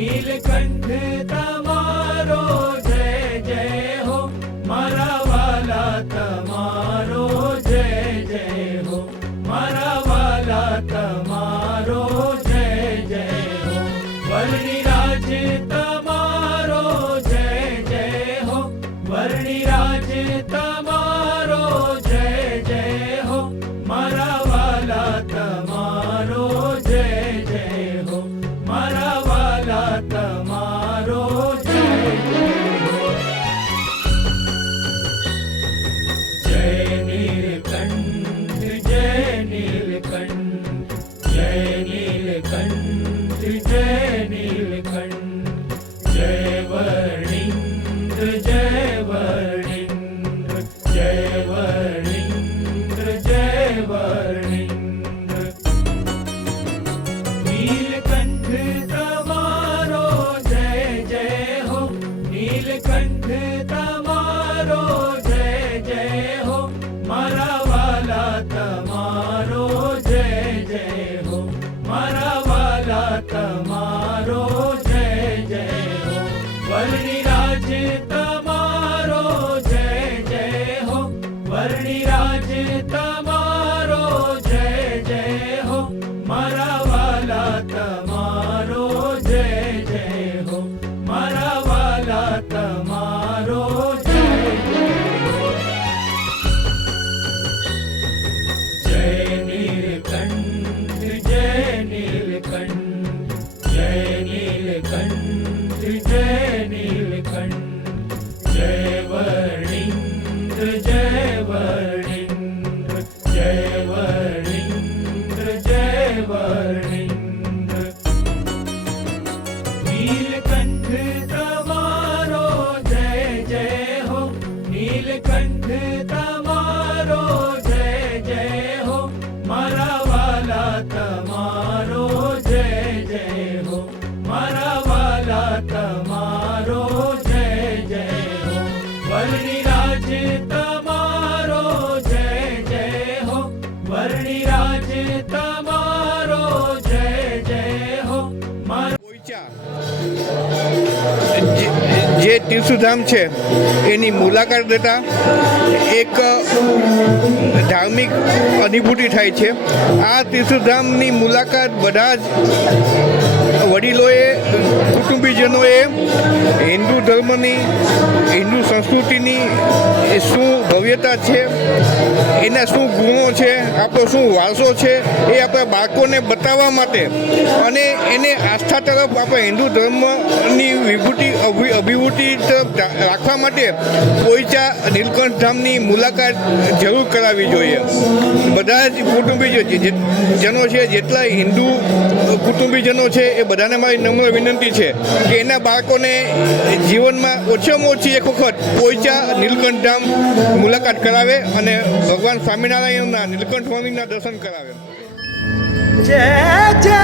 નીલકંઠ તમારો જય જય હો મારા વાલા તમારો જય જય હો મારા વાલા તમારો જય જય હો વર્ણિરાજ તમારો જય જય હો વર્ણિરાજ તમારો જય જય હો મારા વાલા તમારો જય જય હો મારા વાલા તમારો જય જય હો જય નીલકંઠ જય નીલકંઠ જય નીલકંઠ જય નીલકંઠ જય વર્ણિન્દ્ર જય વર્ણિન્દ્ર જય વર્ણિન્દ્ર જય વર્ણિન્દ્ર નીલકંઠ તમારો જય જય હો નીલકંઠ તમારો જય જય હો મારા વાલા તમારો જય જય હો મારા વાલા તમારો જય જય હો વર્ણિરાજ તમારો જય જય હો વર્ણિરાજ તમારો જય જય હો મારા વાલા તમારો જય જય હો મારા વાલા તમારો જય જય હો જય નીલકંઠ જય નીલકંઠ જય નીલકંઠ જય નીલકંઠ જય વર્ણિન્દ્ર જય વર્ણિન્દ્ર જય વર્ણિન્દ્ર જય વર્ણિન્દ્ર નીલકંઠ તમારો જય જય હો નીલકંઠ તમારો જય જય હો મારા વાલા તમારો જય જય હો મારા વાલા તમારો જય જય હો વર્ણિરાજ તમારો જય જય હો વર્ણિરાજ તમારો જય જય હો જે તીર્થધામ છે એની મુલાકાત લેતા એક ધાર્મિક અનુભૂતિ થાય છે. આ તીર્થધામની મુલાકાત બધા જ વડીલોએ કુટુંબીજનોએ હિન્દુ ધર્મની હિન્દુ સંસ્કૃતિની શું ભવ્યતા છે, એના શું ગુણો છે, આપણો શું વારસો છે એ આપણા બાળકોને બતાવવા માટે અને એને આસ્થા તરફ આપણે હિન્દુ ધર્મની અભિવૃદ્ધિ તરફ રાખવા માટે પોઈચા નીલકંઠ ધામની મુલાકાત જરૂર કરાવવી જોઈએ. બધા જ કુટુંબીજનો છે, જેટલા હિન્દુ કુટુંબીજનો છે એ બધાને મારી નમ્ર વિનંતી છે કે એના બાળકોને જીવનમાં ઓછામાં ઓછી એક વખત પોઈચા નીલકંઠ ધામ મુલાકાત કરાવે અને ભગવાન સ્વામિનારાયણના નીલકંઠ સ્વામીના દર્શન કરાવે. જય જય